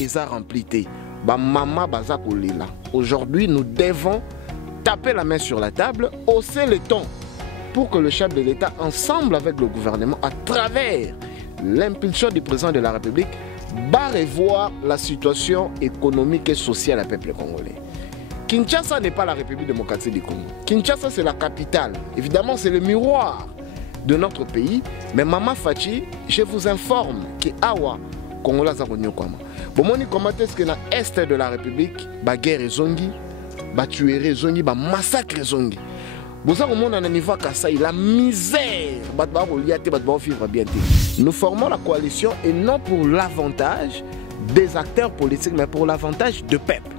eza remplité. Ba mama baza kolela. Aujourd'hui, nous devons taper la main sur la table, hausser le ton pour que le chef de l'État, ensemble avec le gouvernement, à travers l'impulsion du président de la République, va revoir la situation économique et sociale du peuple congolais. Kinshasa n'est pas la République démocratique du Congo. Kinshasa, c'est la capitale. Évidemment, c'est le miroir de notre pays. Mais Mama Fachi, je vous informe que Awa, Congolais, ça connaît comment. Bon, moi, comment est-ce que dans l'Est de la République, la guerre est zongi, la tuerie est zongi, la massacre est zongi. Bon, ça, au monde, on a niveau Kassai, la misère, nous formons la coalition et non pour l'avantage des acteurs politiques, mais pour l'avantage du peuple.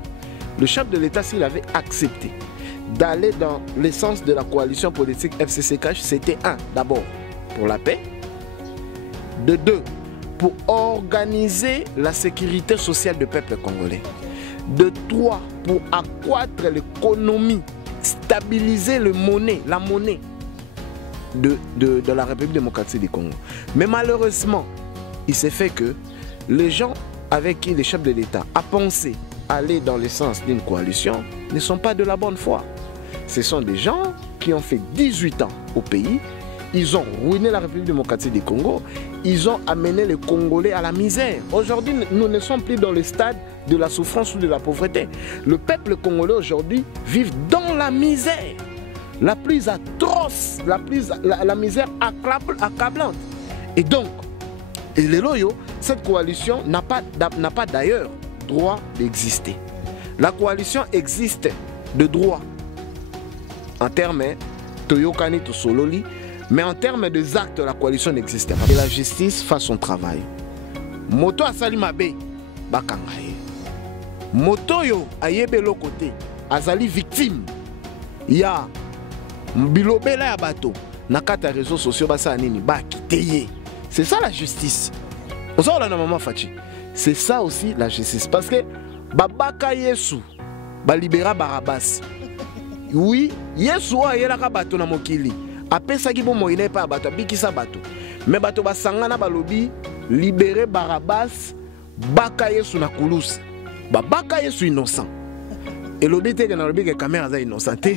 Le chef de l'État, s'il avait accepté d'aller dans l'essence de la coalition politique FCCK, c'était un, d'abord, pour la paix, de deux, pour organiser la sécurité sociale du peuple congolais, de trois, pour accroître l'économie, stabiliser la monnaie de la République démocratique du Congo. Mais malheureusement, il s'est fait que les gens avec qui le chef de l'État a pensé aller dans le sens d'une coalition ne sont pas de la bonne foi. Ce sont des gens qui ont fait 18 ans au pays, ils ont ruiné la République démocratique du Congo, ils ont amené les Congolais à la misère. Aujourd'hui, nous ne sommes plus dans le stade de la souffrance ou de la pauvreté. Le peuple congolais aujourd'hui vit dans la misère, la plus atroce, la misère accablante. Et donc, cette coalition n'a pas d'ailleurs droit d'exister. La coalition existe de droit en termes Toyokani to Sololi, mais en termes des actes, la coalition n'existe pas. Et la justice fasse son travail. Moto asali mabe bakangaye. Moto yo ayebe lo côté azali victime. Ya bilobela ya bato nakata réseaux sociaux basa nini ba kiteye. C'est ça la justice. Ozo la maman Fachi. C'est ça aussi la justice. Parce que Babaka Yesu, Balibera Barabas. Oui, Yesu a yelaka bato na mokili. Apesa ki bo moine pa bato, bikisa bato. Mais bato basangana balobi, libérer Barabas, Baka Yesu na kulusi. Babaka Yesu innocent. Et lobi te na lobi ke caméra za innocent.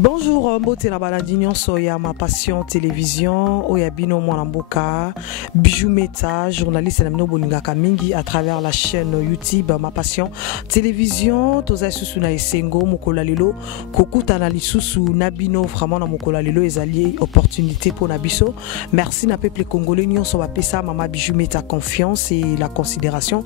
Bonjour, mbote na baladinyon soya ma passion télévision oyabino mwanamboka Bijou Meta, journaliste na bolinga kamingi à travers la chaîne YouTube ma passion télévision toza susu na esengo mokola lelo kokuta na lisusu nabino vraiment na mokola lelo ezali opportunité pour nabiso. Merci na peuple congolais nyonso bapesa mama Bijou Meta confiance et la considération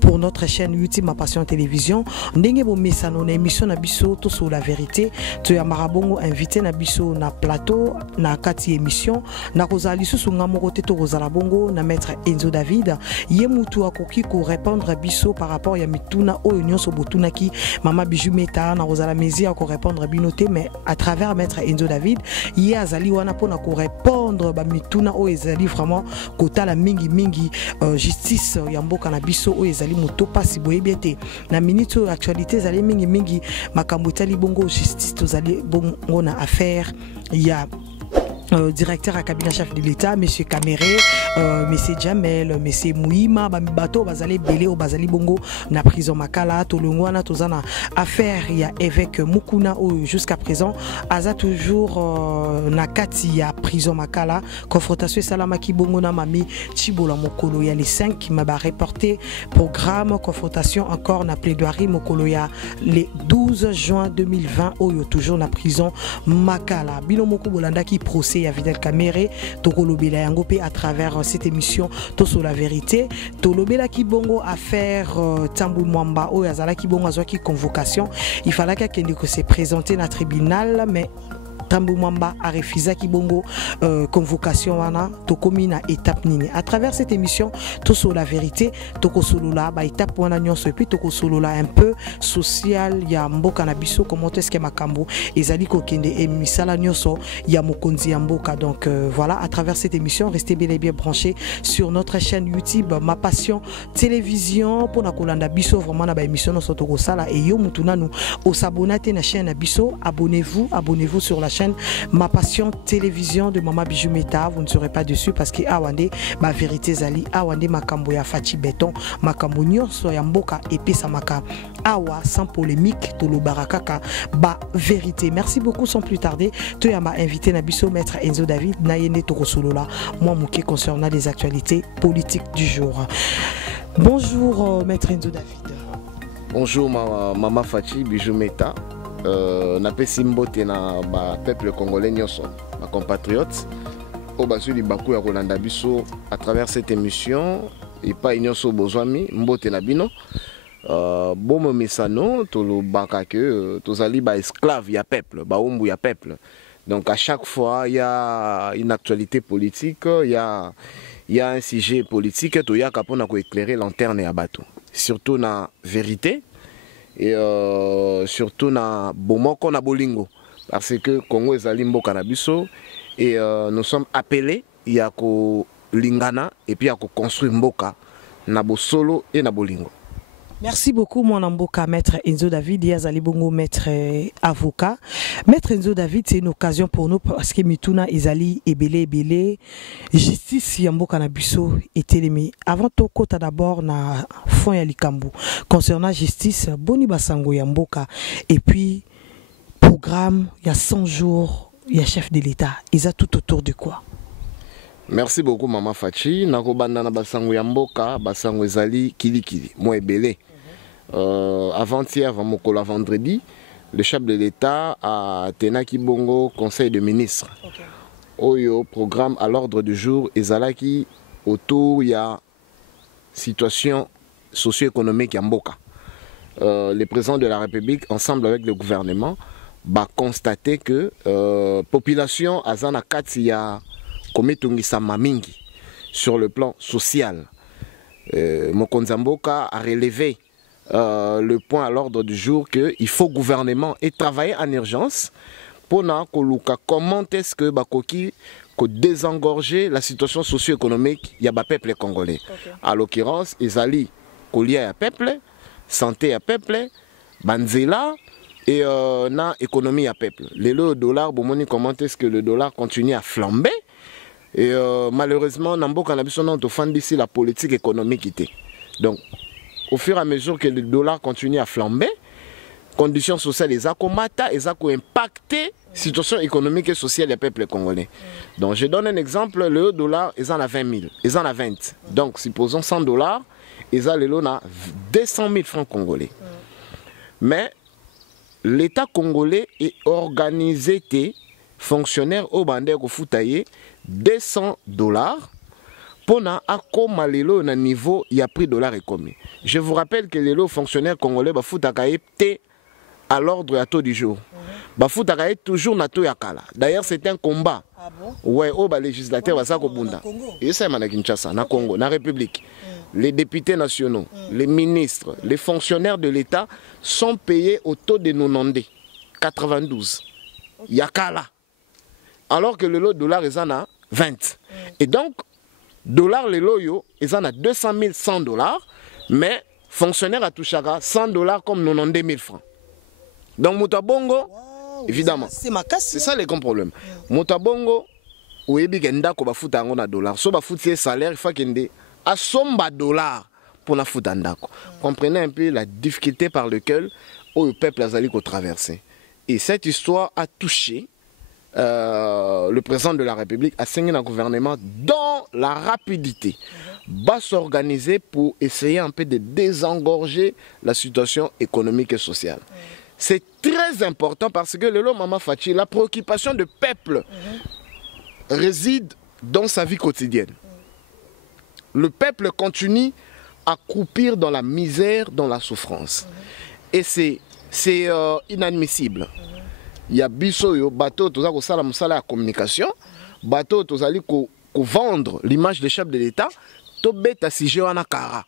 pour notre chaîne YouTube ma passion télévision. Ndenge bo mesano na émission na biso to sur la vérité to ya marabongo invité na biso na plateau na kati émission na kozali susu ngamoko te to kozala bongo na maître Enzo David ye mutu akoki ko répondre biso par rapport ya mituna oyo nyonso botuna ki mama Bijou Meta na kozala mezi ko répondre binoté mais à travers maître Enzo David ye azali wana pona ko répondre ba mituna oyo ezali vraiment kotala mingi justice ya mboka na biso oyo ezali moto pasi boyebiete na minute actualité ezali mingi makambo etali bongo justice tozali bongo na affaire il y a directeur à cabinet chef de l'État, M. Kamere, M. Jamel, M. Mouima, Bato, Bazali Belé, au Bazali Bongo, na prison Makala, Tolongwana, Tozana, affaire, il y a évêque Mukuna, jusqu'à présent, Aza toujours Nakati, à prison Makala, confrontation Salamaki Bongo, na Mami, Chibola Mokolo, il y a les 5 qui m'a reporté, programme, confrontation encore, na plaidoirie Mokolo, il y a les 12 juin 2020, toujours na prison Makala. Bilo Moko Bolanda qui procès à Vidal Kamere, Tokolobela Yangope à travers cette émission Toso la vérité, Tolobela Kibongo affaire Tambou Mwamba, Oyazala Kibongo Azwaki convocation, il fallait qu'elle se présente dans le tribunal, mais Tambo Mwamba a refusé Kibongo convocation wana tokomi na étape nini. À travers cette émission, tout sur la vérité, toko solola ba étape wana nyonso et puis toko solola un peu social ya mboka na biso comment est-ce que makambo ezali ko kende et misala nyonso ya mokonzi ya mboka. Donc voilà, à travers cette émission, restez bel et bien branchés sur notre chaîne YouTube Ma Passion Télévision pour na kolanda biso vraiment na ba émission no sotoko sala et yo mutunanu osabonate na chaîne biso, abonnez-vous sur la chaîne Ma Passion Télévision de Mama Bijou Meta. Vous ne serez pas dessus parce que awande ba vérité zali awande makambo ya Fachi Béton makambo nyonso ya mboka epesa maka awa sans polémique to lo barakaka ba vérité. Merci beaucoup. Sans plus tarder, tu as invité Nabiso Maître Enzo David Nayene Tokosolola, moi mouké concernant les actualités politiques du jour. Bonjour Maître Enzo David. Bonjour Mama Fachi Bijou Meta. Na pesimbote na ba peuple congolais nyonso, ma compatriotes au basu di baku ya Rolanda biso à travers cette émission et pas nyonso bozwami mbote na bino. Bon mesano to lo baka que tozali ba esclave ya peuple, ba umbu ya peuple. Donc à chaque fois il y a une actualité politique, il y a un sujet politique to ya kapona ko éclairer lanterne ya bato. Surtout na vérité et surtout na bomoko na bolingo parce que Congo ezali mboka na biso et nous sommes appelés ya ko lingana et puis ya ko construire mboka na bosolo et na bolingo. Merci beaucoup mon amboka Maître Enzo David Yazali Bongo Maître avocat. Maître Enzo David, c'est une occasion pour nous parce que Mituna Ezali ebele justice yamboka na biso etelemi. Avant tout kota d'abord na fond ya likambo concernant justice boni basango yamboka et puis programme il y a 100 jours il y a chef de l'État. Ils a tout autour de quoi? Merci beaucoup Mama Fachi. Nakobanda na basango yamboka basango ezali kilikili moi ebele. Avant-hier, avant mokolo vendredi, le chef de l'État a tenaki bongo conseil de ministres. Oyo programme à l'ordre du jour ezalaki autour il y a situation socio-économique yamboka. Le président de la République ensemble avec le gouvernement va constater que population azana kati ya kometungisa mamingi sur le plan social. Mokonzi mboka a relevé le point à l'ordre du jour qu'il faut gouvernement et travailler en urgence pour comment est-ce que bakoki ko désengorger la situation socio-économique ya ba peuple congolais. À l'occurrence, ezali kolia ya peuple, santé ya peuple, banzela et na économie ya peuple. Le dollar, bomoni comment est-ce que le dollar continue à flamber et malheureusement namboka na biso na to fandi ici la politique économique était. Donc au fur et à mesure que le dollar continue à flamber, conditions sociales les akomata, les ako impacté situation économique et sociale des peuples congolais. Donc je donne un exemple, le dollar ils en a 20 000, ils en a 20. Donc supposons 100 $, ils ont le a 200 000 francs congolais. Mais l'État congolais est organisé des fonctionnaires au bandé au foutaillé 200 $. Pour na akoma lelo na niveau il y a prix dollar et commis. Je vous rappelle que les fonctionnaires congolais bafutakaye te à l'ordre à taux du jour. Bafutakaye toujours na taux yakala. D'ailleurs c'est un combat. Ah bon? Ouais, au législateur va ça ko bunda. Et ça na Kinshasa, na Congo, na République. Les députés nationaux, les ministres, les fonctionnaires de l'État sont payés au taux de 92. Yakala. Alors que le lot dollar est en a 20. Et donc dollar les loyo, ils en a 200 100 $, mais fonctionnaire à touchara 100 $ comme 92 000 francs. Donc Moutabongo, wow, évidemment, c'est ça les grands problèmes. Moutabongo, ou ebi kenda ko bafuta ngo na dollar, so bafuti salaire, il faut kende a somba dollar pour la futa ndako. Comprenez un peu la difficulté par laquelle le peuple azali ko traverser. Et cette histoire a touché le président de la République a signé un gouvernement dans la rapidité va s'organiser pour essayer un peu de désengorger la situation économique et sociale. C'est très important parce que le Mama Fachi, la préoccupation du peuple réside dans sa vie quotidienne. Le peuple continue à croupir dans la misère, dans la souffrance. Et c'est inadmissible. il y a biso yo bateau toza ko sala musala ya communication bateau tozali ko vendre l'image des chefs de l'État to beta sujet wana kara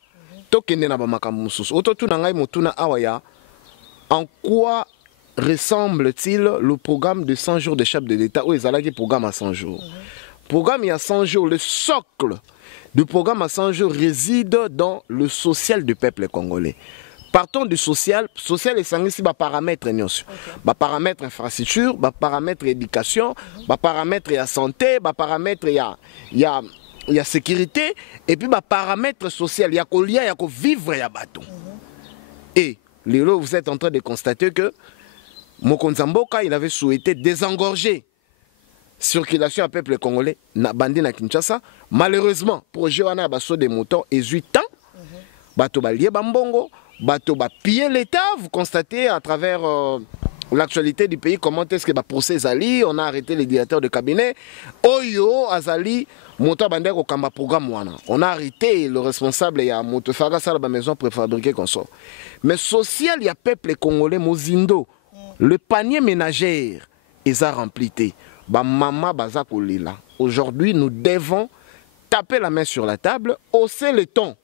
to kende na ba makambo mususu oto tuna ngai motuna awaya en quoi ressemble-t-il le programme de 100 jours de chef de l'État ou ezalaki programme à 100 jours. Programme il y a 100 jours, le socle du programme à 100 jours réside dans le social du peuple congolais. Partons du social, social est ici ba paramètres ba paramètres infrastructure, ba paramètres éducation, ba paramètres ya santé, ba paramètres ya sécurité et puis ba paramètres social, ya ko lia ya ko vivre ya bato. Et Lélo, vous êtes en train de constater que Mokonza Mboka, il avait souhaité désengorger circulation à peuple congolais na bandi na Kinshasa. Malheureusement, projet wana baso des moutons et 8 ans, bato ba lié bambongo, bato ba piller l'État. Vous constatez à travers l'actualité du pays comment est-ce que ba procès Zali, on a arrêté les directeurs de cabinet. Oyo Azali, monta bande ko kamba programme wana. On a arrêté le responsable ya Motofaga sala ba maison préfabriquée consort. Mais social, il y a peuple congolais Mozindo. Le panier ménagère est rempli. Ba mama baza kolila. Aujourd'hui, nous devons taper la main sur la table, hausser le ton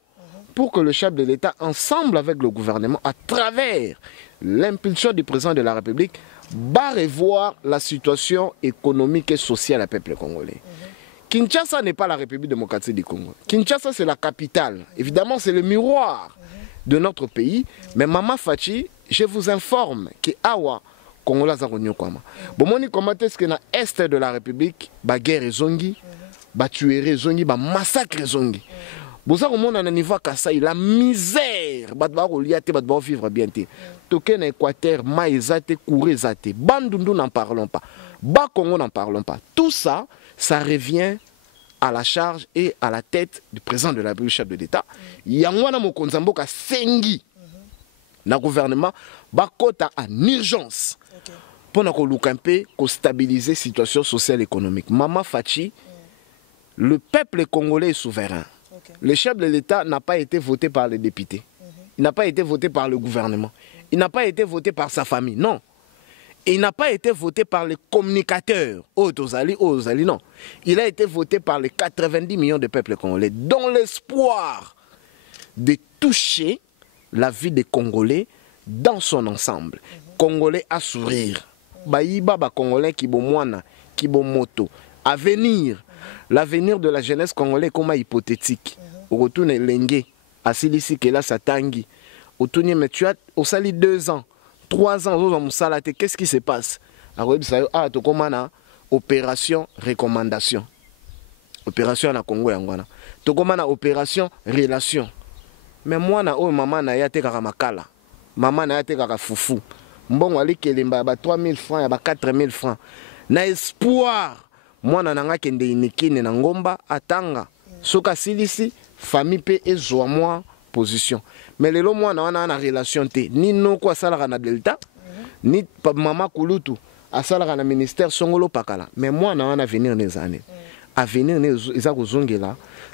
pour que le chef de l'État, ensemble avec le gouvernement, à travers l'impulsion du président de la République, va revoir la situation économique et sociale du peuple congolais. Kinshasa n'est pas la République démocratique du Congo. Kinshasa, c'est la capitale. Évidemment, c'est le miroir de notre pays. Mais Mama Fachi, je vous informe que Awa, Congola Zaronyo Kwama. Bon, moni comment est-ce que dans l'Est de la République, ba guerre zongi, ba tuerie zongi, ba massacre zongi. Bon, ça, au monde, à niveau Kassai, la misère, ba vivre bien. Token Équateur, Maïzate, Kourezate, Bandundu n'en parlons pas. Ba Congo n'en parlons pas. Tout ça, ça revient à la charge et à la tête du président de la République, chef de l'État. Yangwana Mokonza Mboka sengi na gouvernement bakota en urgence pour stabiliser la situation sociale et économique. Mama Fachi, le peuple congolais est souverain. Le chef de l'État n'a pas été voté par les députés. Il n'a pas été voté par le gouvernement. Il n'a pas été voté par sa famille. Non. Il n'a pas été voté par les communicateurs. Non. Il a été voté par les 90 millions de peuples congolais, dans l'espoir de toucher la vie des Congolais dans son ensemble. Congolais à sourire. Baïba ba Congolais qui bon moana, qui bon moto. Avenir. L'avenir de la jeunesse congolaise comme hypothétique. Au retour de Lengue, à Silisi Kela Satangi. Au tournier, mais tu as au sali 2 ans, 3 ans, qu'est-ce qui se passe? Ah, tu commandes opération recommandation. Opération na Congo Yangwana. Tu commandes opération relation. Mais moi, na maman na yate kaka makala. Maman na yate kaka foufou. Mbongo ali kelimba ba 3000 francs, ba 4000 francs. Na espoir. Moi na nanga kende inikine na ngomba atanga. Soka silisi famille pe ezwa moi position. Mais lelo moi na wana na relation te. Ni no ko asala na Delta, ni mama Kulutu asala na ministère Songolo Pakala. Mais moi na wana venir les années. À venir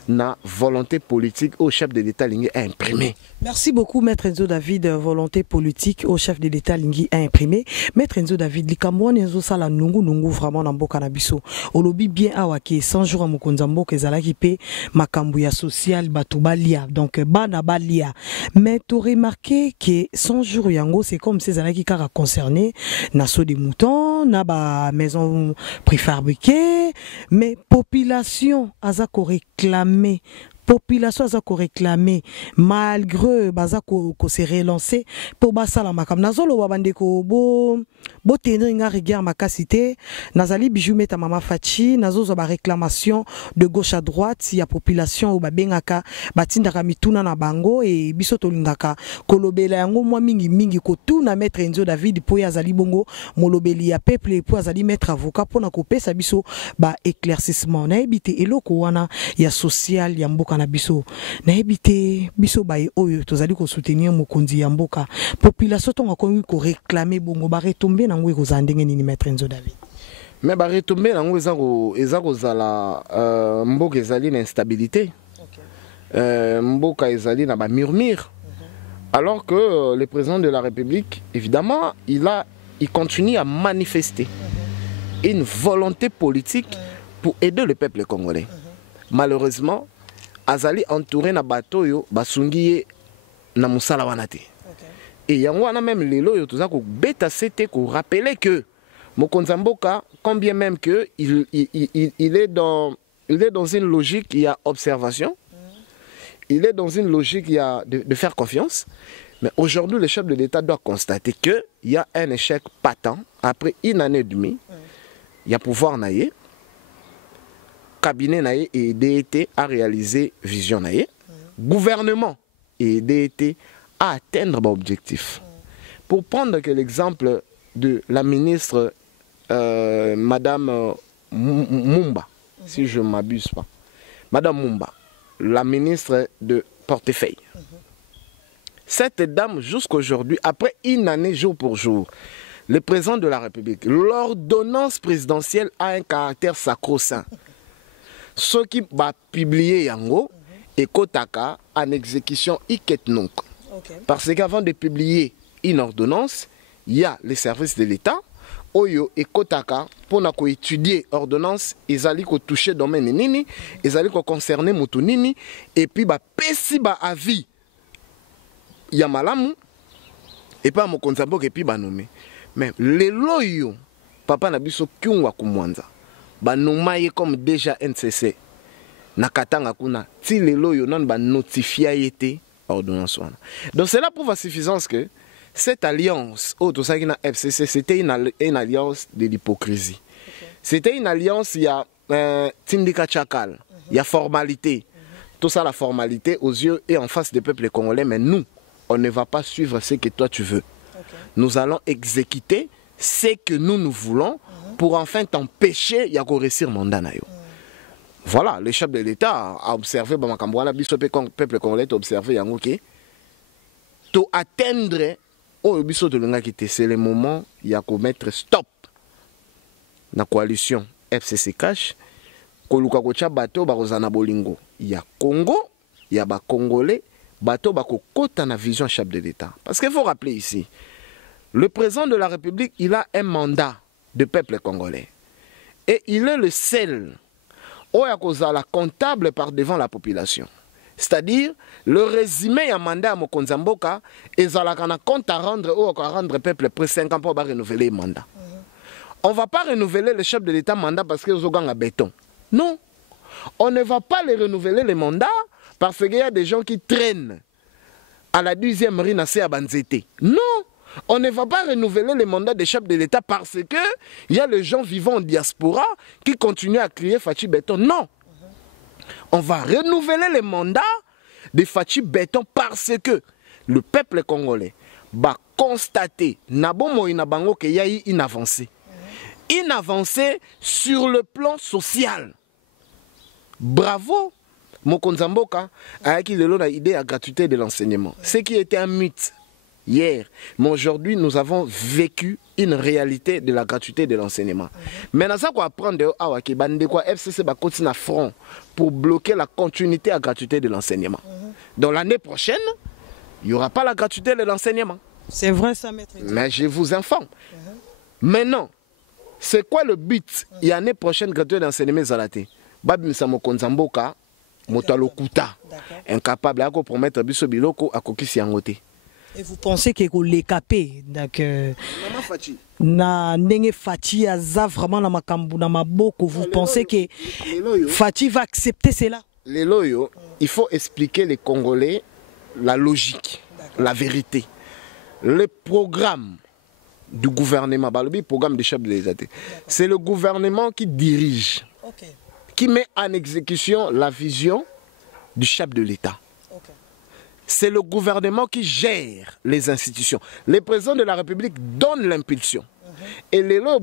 na volonté politique au chef de l'État Lingui a imprimé. Merci beaucoup Maître Enzo David, volonté politique au chef de l'État Lingui a imprimé. Maître Enzo David, likambo Enzo sala nungu vraiment na mboka na biso. Olobi bien awake 100 jours à Mokonza Mboka ezalaki pe makambu ya social bato balia. Donc bana balia. Mais tu remarqué que 100 jours yango c'est comme ces ezalaki kaka concerné na so des moutons, na ba maison préfabriquée, mais population azako réclamer population azako réclamer malgré bazako ko se relancer pour basala makam nazolo babandeko bo tenir nga rigueur makasité nazali bijou meta mama Fachi nazozo ba réclamation de gauche à droite ya population ou babengaka batindaka mituna na bango et biso tolingaka kolobela yango mwa mingi ko tuna Maître Enzo David po yazali bongo molobeli ya peuple po azali mettre avocat pona ko pesa biso ba éclaircissement na ebité eloko wana ya social ya mboka na biso na ebité biso baye oyo tozali ko soutenir mokonzi ya mboka population tonga ko réclamer bongo ba retomber na ngwe ko zandenge nini Maître Enzo David. Mais ba retomber na ngwe ezako zala mboka ezali na instabilité. Mboka ezali na ba murmure. Alors que le président de la République, évidemment, il a il continue à manifester une volonté politique pour aider le peuple congolais. Malheureusement, Azali entouré na bato yo basungiye na musala wanate. Et yango wana même lelo yo toza ko beta c'était ko rappeler que Mokonza Mboka, combien même que il est dans une logique, il y a observation, il est dans une logique, il y a de faire confiance. Mais aujourd'hui, le chef de l'État doit constater qu'il y a un échec patent. Après une année et demie, il y a pouvoir naïe, cabinet naïe et DET à réaliser vision naïe, gouvernement et DET à atteindre l'objectif. Pour prendre l'exemple de la ministre Madame Mumba, si je ne m'abuse pas, Madame Mumba, la ministre de portefeuille. Cette dame, jusqu'aujourd'hui, après une année jour pour jour, le président de la République, l'ordonnance présidentielle a un caractère sacro-saint. Ce qui va publier Yango et Kotaka en exécution Iketnok. Parce qu'avant de publier une ordonnance, il y a les services de l'État, Oyo et Kotaka, pour étudier l'ordonnance, ils allaient toucher le domaine nini, ils allaient concerner Moutou nini, et puis pesi ba avis. Il y a malamu, et pas mon konzambo et puis nommé. Mais les loyaux, papa n'a biso kyungwa kumwanza, nommé comme déjà NCC, nakatanga kuna, si les loyaux non notifié été ordonnance. Donc c'est là pour la suffisance que cette alliance, FCC, c'était une alliance de l'hypocrisie. C'était une alliance, il y a Tindika Chakal, il y a formalité. Tout ça, la formalité aux yeux et en face des peuples congolais, mais nous, on ne va pas suivre ce que toi tu veux. Nous allons exécuter ce que nous voulons pour enfin t'empêcher de réussir mon mandat. Voilà, le chef de l'État a observé, le peuple congolais a observé, pour atteindre. C'est le moment il y a qu'à mettre stop na coalition FCC Cash. Koluka kocha bato barozana bolingo. Il y a Congo, il y a ba Congolais, bato bako kota na vision chef de l'État. Parce qu'il faut rappeler ici, le président de la République, il a un mandat de peuple congolais. Et il est le seul la comptable par devant la population. C'est-à-dire, le résumé à mandat à Mokonza Mboka est à la compte à rendre au peuple après 5 ans pour renouveler le mandat. On ne va pas renouveler le chef de l'État mandat parce qu'ils ont gagné béton. Non. On ne va pas les renouveler les mandats parce qu'il y a des gens qui traînent à la 12e rue Nassé à Banzete. Non. On ne va pas renouveler les mandats des chefs de l'État parce qu'il y a les gens vivant en diaspora qui continuent à crier Fachi béton. Non. On va renouveler les mandats de Fachi Béton parce que le peuple congolais va constater qu'il y a eu une avancée. Une avancée sur le plan social. Bravo, Mokonza Mboka a eu l'idée de la gratuité de l'enseignement. Ce qui était un mythe hier. Mais aujourd'hui, nous avons vécu une réalité de la gratuité de l'enseignement. Maintenant, ça qu'on apprend de FCC va continuer à front pour bloquer la continuité à la gratuité de l'enseignement. Donc l'année prochaine, il n'y aura pas la gratuité de l'enseignement. C'est vrai ça, maître. Mais je vous informe. Maintenant, c'est quoi le but? L'année prochaine, gratuité de l'enseignement Zalate. Babi Mokonza Mboka, Motalo Kuta, incapable de promettre Biso Biloko à Kokisi Yangote. Et vous pensez que les capé na ndenge Fachi aza vraiment na makambu na maboko, vous pensez que Fachi va accepter cela? Les loyaux, il faut expliquer les Congolais la logique, la vérité. Le programme du gouvernement, le programme des chefs de l'État, c'est le gouvernement qui dirige, qui met en exécution la vision du chef de l'État. C'est le gouvernement qui gère les institutions. Le président de la République donne l'impulsion. Et les lois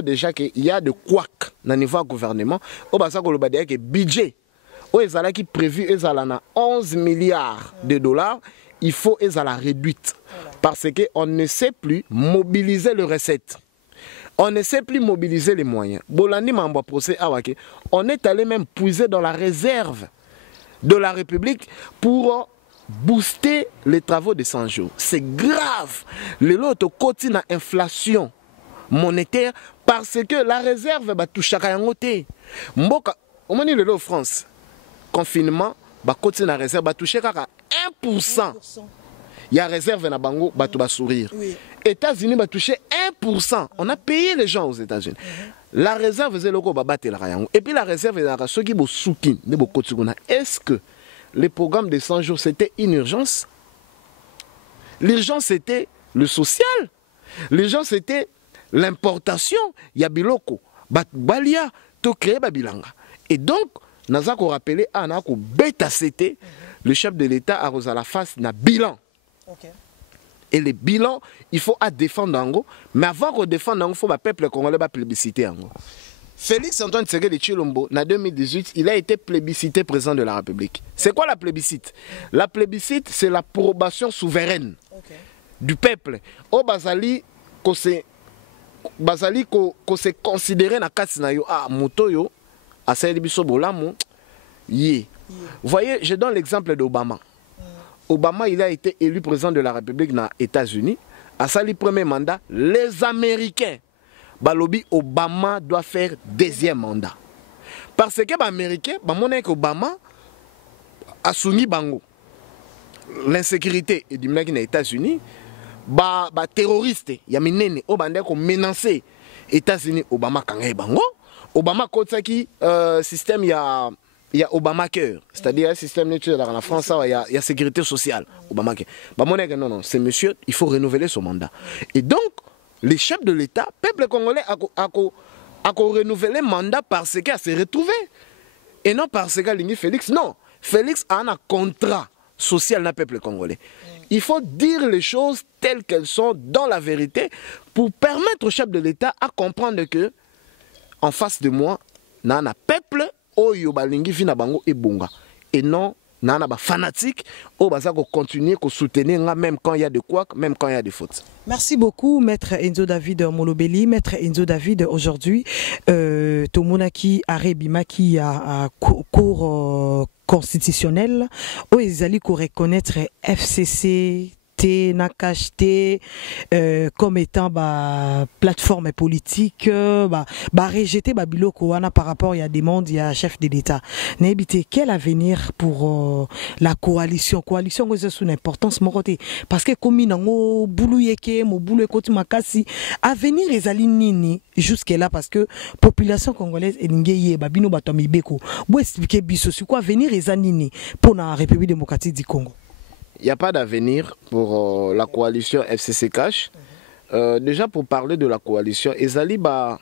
déjà qu'il y a de couac dans le niveau du gouvernement, le budget qui est prévu 11 milliards de dollars, il faut la réduite. Parce qu'on ne sait plus mobiliser les recettes. On ne sait plus mobiliser les moyens. On est allé même puiser dans la réserve de la République pour booster les travaux de 100 jours. C'est grave. Le lot continue à inflation monétaire parce que la réserve va toucher à yangote. Mboka, au moment de l'eau France, confinement, va continuer à réserve va toucher à 1%. Il y a réserve na bango, va tout sourire. États-Unis va toucher 1%. On a payé les gens aux États-Unis. La réserve c'est le ko battre la yango. Et puis la réserve est ceux qui bo souki, ne bo kotsuguna. Est-ce que le programme de 100 jours c'était une urgence? L'urgence c'était le social. L'urgence c'était l'importation. Il y a biloko, balia, to créer babilanga. Et donc, nous avons rappelé à Anako Beta c'était le chef de l'État à la face d'un bilan. Et le bilan, il faut à défendre Ango. Mais avant de défendre Ango, il faut que le peuple congolais plébisciter Ango. Félix Antoine Tshisekedi Tshilombo, en 2018, il a été plébiscité président de la République. C'est quoi la plébiscite? La plébiscite, c'est l'approbation souveraine du peuple. Au Bazali, qu'on se considéré na katsina yo ah moto yo asali biso bolamu ye. Vous voyez, je donne l'exemple d'Obama. Obama, il a été élu président de la République dans les États-Unis. À sa premier mandat, les Américains, balobi Obama doit faire deuxième mandat. Parce que les Américains, Obama a soumis bango l'insécurité et du les États-Unis, terroriste, il y a minene, Obama qui menacé les États-Unis, Obama kangé bango, Obama kotaki système il y a Obamacare, c'est-à-dire un système dans la France, il y a sécurité sociale. Obamacare. Non, non, c'est monsieur, il faut renouveler son mandat. Et donc, les chefs de l'État, le peuple congolais a renouvelé le mandat parce qu'il s'est retrouvé. Et non parce que Félix, non. Félix a un contrat social dans le peuple congolais. Il faut dire les choses telles qu'elles sont dans la vérité pour permettre aux chefs de l'État à comprendre que, en face de moi, il y a un peuple oyo balingi vina bango ebonga et non nana ba fanatique au baza ko continuer ko soutenir même quand il y a de quoi, même quand il y a des fautes. Merci beaucoup maître Enzo David Molobeli. Maître Enzo David, aujourd'hui tomonaki arebimaki à cour constitutionnelle où ils allaient reconnaître FCC comme étant plateforme politique, rejeter biloko wana par rapport il y a des mondes, il y a chef de l'État. N'habité quel avenir pour la coalition c'est une importance mon côté parce que comme nango boulou yeke mo boulou ekoti makasi avenir ezali nini jusque là parce que population congolaise elingeye babino bato mibeko bo expliquer biso sur quoi avenir ezali nini pour la République démocratique du Congo. Il n'y a pas d'avenir pour la coalition FCC Cash. Déjà pour parler de la coalition, ezali ba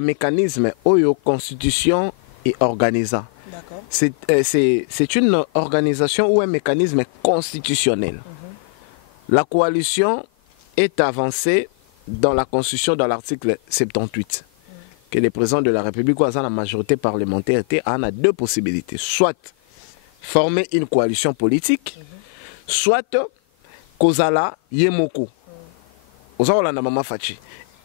mécanisme oyo constitution et organisant. C'est une organisation ou un mécanisme constitutionnel. La coalition est avancée dans la constitution dans l'article 78 que le président de la République ou la majorité parlementaire en a deux possibilités. Soit former une coalition politique, soit Kozala Yemoko. Ozala na mama fachi.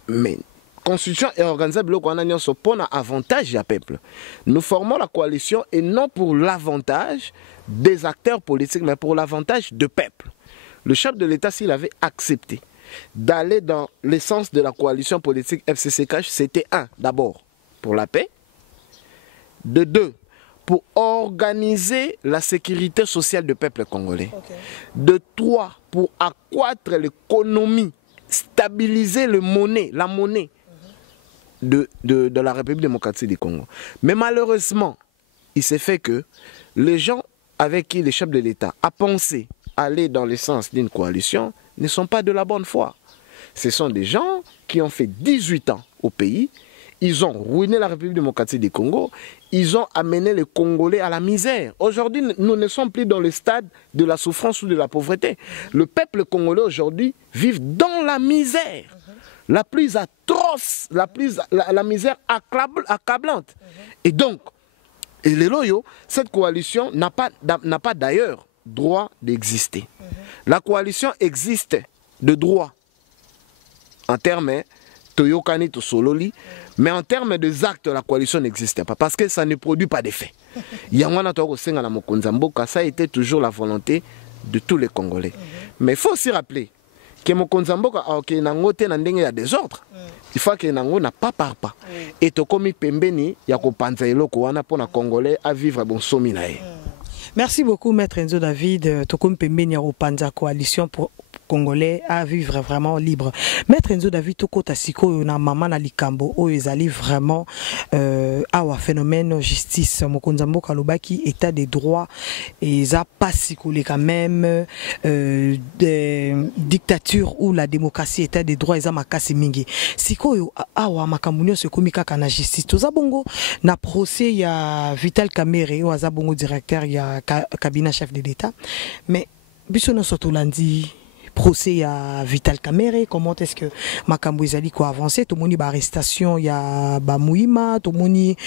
Mais constitution est organisable qu'on a pour avantage à peuple. Nous formons la coalition et non pour l'avantage des acteurs politiques, mais pour l'avantage du peuple. Le chef de l'État, s'il avait accepté d'aller dans l'essence de la coalition politique FCC-Cash, c'était un, d'abord, pour la paix, de deux, pour organiser la sécurité sociale du peuple congolais. De trois, pour accroître l'économie, stabiliser la monnaie de la République démocratique du Congo. Mais malheureusement, il s'est fait que les gens avec qui les chefs de l'État a pensé aller dans le sens d'une coalition ne sont pas de la bonne foi. Ce sont des gens qui ont fait 18 ans au pays. Ils ont ruiné la République démocratique du Congo. Ils ont amené les Congolais à la misère. Aujourd'hui, nous ne sommes plus dans le stade de la souffrance ou de la pauvreté. Le peuple congolais aujourd'hui vit dans la misère. La plus atroce, la misère accablante. Et donc, cette coalition n'a pas d'ailleurs droit d'exister. La coalition existe de droit en termes Toyokani to Sololi, mais en termes des actes, la coalition n'existe pas parce que ça ne produit pas d'effet. Yangwana to senga na mokonzi mboka, ça a été toujours la volonté de tous les Congolais. Mais il faut aussi rappeler que mokonzi mboka ok nango te na ndenge ya désordre. Il faut que nango na pas par pas. Et to komi pembeni ya ko panza eloko wana pona Congolais à vivre bon somi na ye. Merci beaucoup Maître Enzo David. To komi pembeni ya ko panza coalition pour Congolais à vivre vraiment libre. Maître Enzo David toko tasiko na mama na likambo o ezali vraiment awa phénomène justice mokonza mboka lobaki état des droits et ça pas sikolé quand même dictature ou la démocratie état des droits eza makasi mingi sikoyo awa makambo se komi kaka na justice toza bongo na procès ya Vital Kamerhe o aza bongo directeur ya cabinet chef de l'État mais biso no sotolandi procès à Vital Kamerhe, comment est-ce que makambo ezali ko avancer to moni ba arrestation ya ba Muima to moni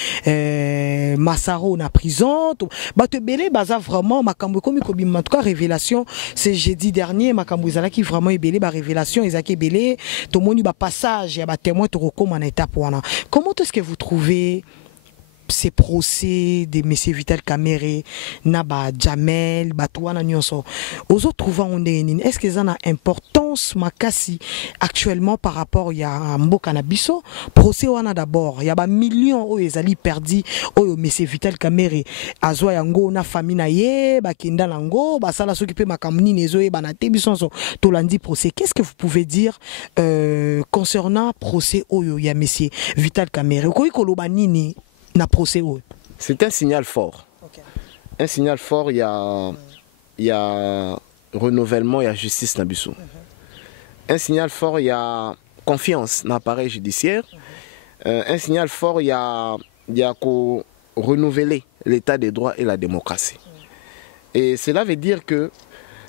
Massaro na prison to ba te belé baza vraiment makambo komi ko bim en tout cas révélation c'est jeudi dernier makambo ezala qui vraiment ebelé ba révélation ezaki belé to moni ba passage ya ba témoin to rekoma na étape wana comment est-ce que vous trouvez ces procès de M. Vital Kamerhe, Naba Jamel, Batouana Nyonso, aux autres trouvant on est-ce qu'ils ont une importance makasi actuellement par rapport à Mboka Nabiso? Procès wana d'abord, il y a millions où ils allaient perdus, où M. Vital Kamerhe, Azwa Yango, na famille na ye, Bakenda Nango, Basala s'occuper makamuni nezoe, Banate Bisonso, Tolandi procès. Qu'est-ce que vous pouvez dire concernant procès Oyo, il y a M. Vital Kamerhe? Kolobanini C'est un signal fort. Okay. Un signal fort, il y a renouvellement, il y a justice Nabiso. Un signal fort, il y a confiance dans l'appareil judiciaire. Un signal fort, il y a renouveler l'état des droits et la démocratie. Et cela veut dire que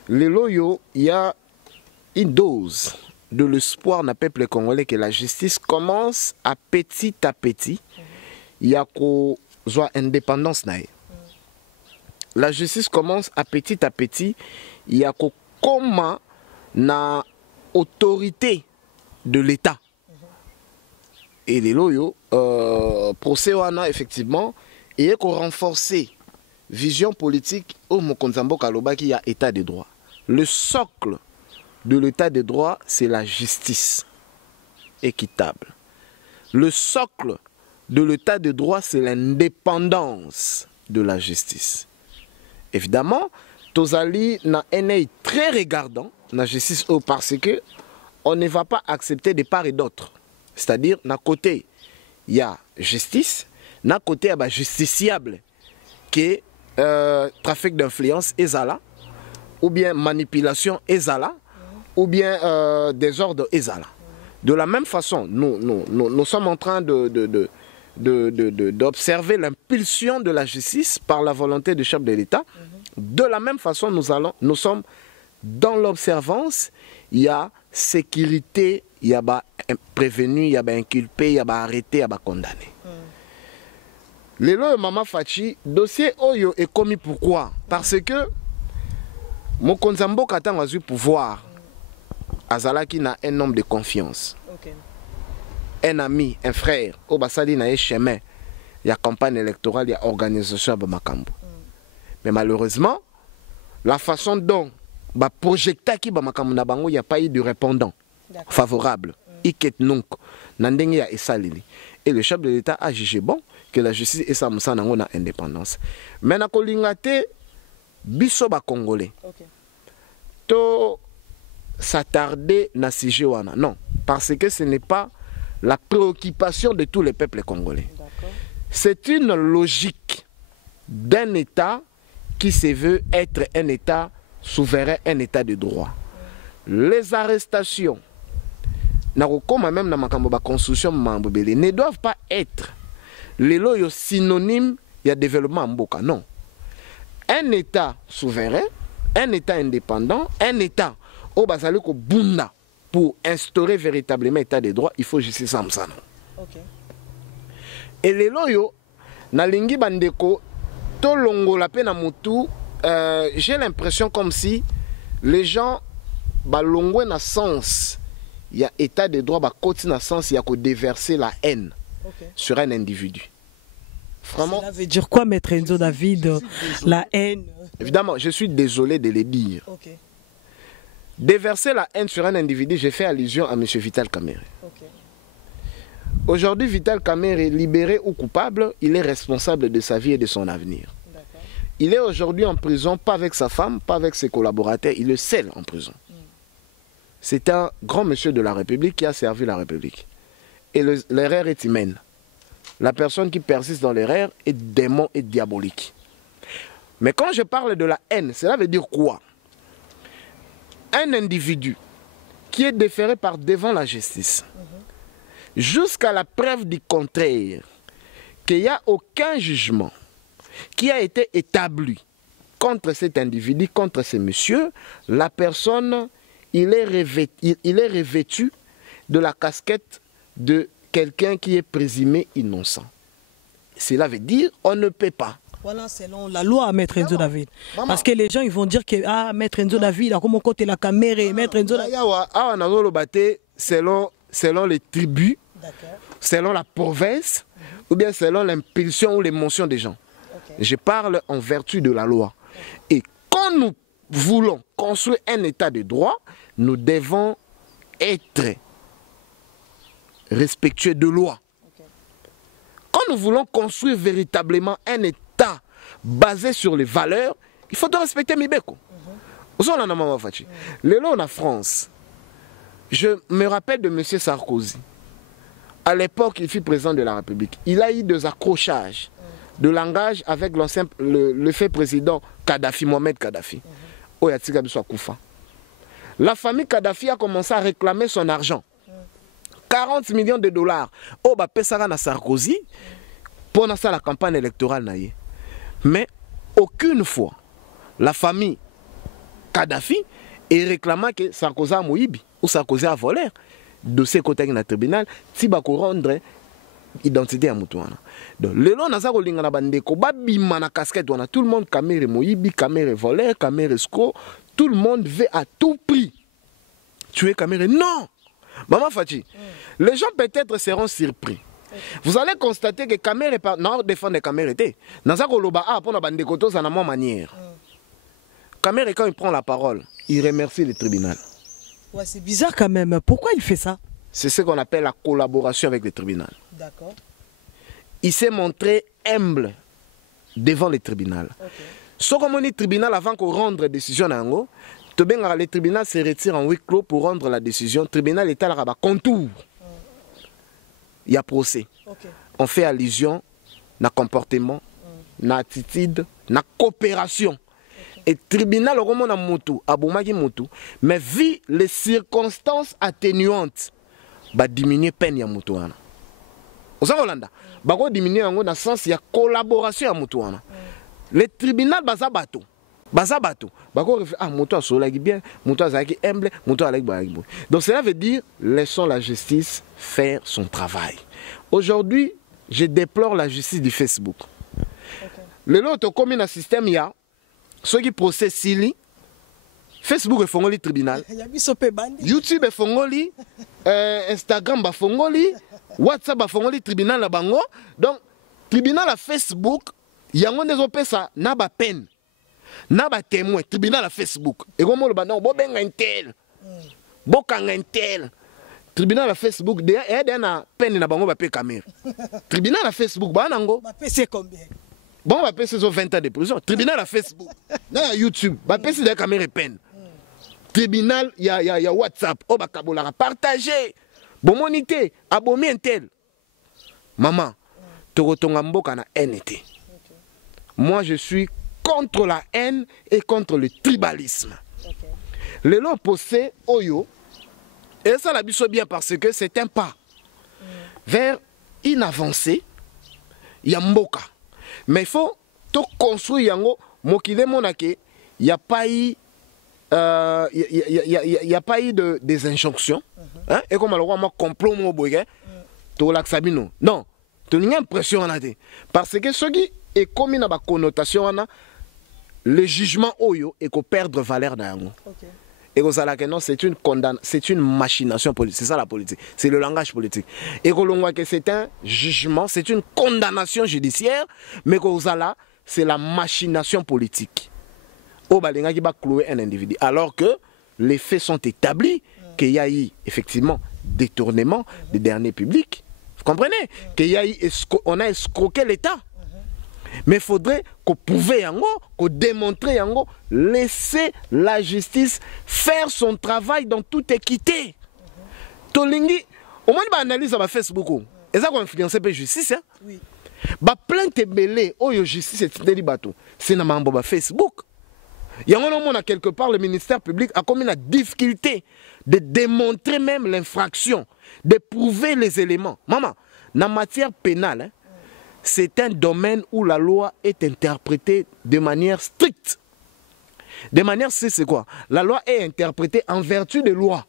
les loyaux, il y a une dose de l'espoir dans le peuple congolais que la justice commence à petit, il y a une indépendance. La justice commence à petit, il y a comment na autorité de l'État. Et les loyaux, procès wana effectivement, il y a renforcer vision politique au Mokonzambo Kaloba qui a état de droit. Le socle de l'état de droit, c'est la justice équitable. Le socle de l'état de droit, c'est l'indépendance de la justice. Évidemment, Tozali n'a un œil très regardant la justice parce que on ne va pas accepter de part et d'autre. C'est-à-dire, d'un côté, il y a justice, d'un côté, il y a justiciable, qui est trafic d'influence ezala, ou bien manipulation ezala, ou bien désordre ezala. De la même façon, nous sommes en train d'observer l'impulsion de la justice par la volonté du chef de l'État. De la même façon, nous sommes dans l'observance, il y a sécurité, il y a prévenu, il y a inculpé, il y a arrêté, il y a condamné. Le Maman Fachi, dossier Oyo est commis pourquoi? Parce que Mokonzambo Katan a eu pouvoir. Azalaki n'a un homme de confiance. Okay. Un ami, un frère, au Basali n'a un chemin. Il y a campagne électorale, il y a organisation à Bamakambo. Mais malheureusement, la façon dont il projecta qui Bamakambo Nabango, il n'y a pas eu de répondant favorable. Et le chef de l'État a jugé bon que la justice est sa indépendance. Mais na kolingate biso ba Congolais. To s'attarder na sujet wana. Non, parce que ce n'est pas la préoccupation de tous les peuples congolais. C'est une logique d'un État qui se veut être un État souverain, un État de droit. Les arrestations, même dans ma constitution, ne doivent pas être les loyaux synonymes de développement en Mboka. Non. Un État souverain, un État indépendant, un État au Basaliko Bunda pour instaurer véritablement l'état de droit, il faut justice Samsana. Et les loyaux, Nalingi Bandeko, Tolongo la peine à Moutou, j'ai l'impression comme si les gens, balongo na sens, il y a état de droit, côté na sens, il y a que déverser la haine sur un individu. Vraiment. Ça veut dire quoi, Maître Enzo David? La haine? Évidemment, je suis désolé de le dire. Ok. Déverser la haine sur un individu, j'ai fait allusion à M. Vital Kamerhe. Ok. Aujourd'hui, Vital Kamerhe, libéré ou coupable, il est responsable de sa vie et de son avenir. Il est aujourd'hui en prison, pas avec sa femme, pas avec ses collaborateurs, il est seul en prison. C'est un grand monsieur de la République qui a servi la République. Et l'erreur est humaine. La personne qui persiste dans l'erreur est démon et diabolique. Mais quand je parle de la haine, cela veut dire quoi? Un individu qui est déféré par devant la justice, jusqu'à la preuve du contraire, qu'il n'y a aucun jugement qui a été établi contre cet individu, contre ce monsieur, la personne, il est revêtu de la casquette de quelqu'un qui est présumé innocent. Cela veut dire on ne peut pas. Voilà, selon la loi, Maître Enzo David. Parce que les gens ils vont dire que Maître Enzo David, à comment côté la caméra, Maître Enzo David. Selon les tribus, selon la province, ou bien selon l'impulsion ou l'émotion des gens. Je parle en vertu de la loi. Et quand nous voulons construire un état de droit, nous devons être respectueux de loi. Quand nous voulons construire véritablement un état basé sur les valeurs, il faut respecter Mibeko. Le long en France, je me rappelle de M. Sarkozy. À l'époque, il fut président de la République. Il a eu des accrochages de langage avec le fait président Kadhafi, Mohamed Kadhafi. La famille Kadhafi a commencé à réclamer son argent. 40 millions de dollars. Oh, bah, Pessara na Sarkozy pour la campagne électorale. Mais aucune fois, la famille Kadhafi est réclamé que Sarkozy a moïbi ou Sarkozy a volé. Dossier côté dans le tribunal, si va rendre identité à Moutouana. Donc, le long naza kolinga na bandeko babima na casquette wana, tout le monde caméra moïbi, caméra volé, caméra escroc, tout le monde veut à tout prix tuer caméra. Non, Maman Fati, les gens peut-être seront surpris. Vous allez constater que caméra est pas non défendre les caméras était. Naza koloba pour na bandeko to ça na mon manière. Caméra quand il prend la parole, il remercie le tribunal. Ouais, c'est bizarre quand même. Pourquoi il fait ça? C'est ce qu'on appelle la collaboration avec le tribunal. D'accord. Il s'est montré humble devant le tribunal. Ce qu'on dit tribunal avant qu'on rende décision, le tribunal se retire en huis clos pour rendre la décision. Le tribunal est à la contour. Il y a procès. On fait allusion à comportement, à attitude, à coopération. Et le tribunal, on a moto, mais vu les circonstances atténuantes, va diminuer peine ya moto wana. Osa Hollanda, va diminuer dans le sens il y a collaboration ya moto wana. Le tribunal bazabato, moto a solagi bien, moto a zaki humble, moto a lagi. Donc cela veut dire laissons la justice faire son travail. Aujourd'hui, je déplore la justice du Facebook. Le lot comme un système il y a ceux qui procèdent Sili, Facebook est fongoli tribunal, YouTube est fongoli, Instagram est fongoli, WhatsApp est fongoli tribunal la bango. Donc tribunal à Facebook, il y a des opé ça n'a pas peine, n'a pas témoin. Tribunal à Facebook. Et comme le bandon, bo benga intel, bo kanga intel. Tribunal à Facebook, il y a des peine na bango ba pe caméra. Tribunal à Facebook, ba nango. Ba pe c'est combien? Bon, on va passer 20 ans de prison. Tribunal à Facebook, dans YouTube, on va passer des caméras peine. Tribunal, il y a WhatsApp, on va partager. Bon, monité, abonner un tel. Maman, tu retournes en haine. Moi, je suis contre la haine et contre le tribalisme. Le lot possède Oyo, et ça l'a bien parce que c'est un pas vers une avancée. Il y a Mboka. Mais il faut tout construire yango mokile monake il n'y a pas eu des injonctions hein et comme alors moi complot mo boye to laxabino non tu n'as impression en ate parce que ce qui est commis dans la connotation le jugement oyo et qu'on perdre valeur dans yango Et que non, c'est une machination politique. C'est ça la politique. C'est le langage politique. Et que c'est un jugement, c'est une condamnation judiciaire, mais que c'est la machination politique. Au balinga qui va clouer un individu. Alors que les faits sont établis, qu'il y a eu effectivement détournement des derniers publics. Vous comprenez? On a escroqué l'État. Mais il faudrait qu'on pouvait, qu'on démontrer, laisser la justice faire son travail dans toute équité. Tolingi, au moins, on analyse sur Facebook. Et ça, qu'on influence la justice. Oui. Ba plainte belé, oh, justice, c'est dans Facebook. Il y a quelque part, le ministère public a comme une difficulté de démontrer même l'infraction, de prouver les éléments. Maman, dans matière pénale, c'est un domaine où la loi est interprétée de manière stricte. De manière stricte, c'est quoi? La loi est interprétée en vertu de loi.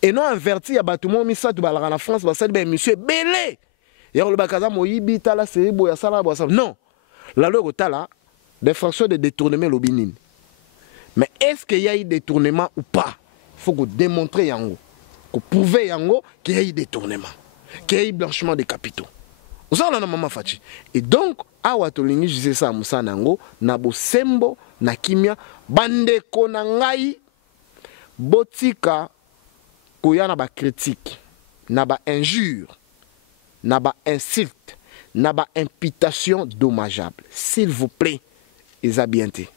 Et non en vertu, il y a tout le monde qui en France, monsieur Belé. Non. La loi est là, d'infraction de détournement l'obinine. Mais est-ce qu'il y a eu détournement ou pas? Il faut qu'on démontre yango, qu'on prouve yango qu'il y a eu détournement, qu'il y a eu blanchiment des capitaux. Et donc, awa tolingi je sais ça musa nango na bosembo na kimia bandeko na ngai botika koya na ba critique na ba injure na ba insulte na ba imputation dommageable, s'il vous plaît, ezabiente.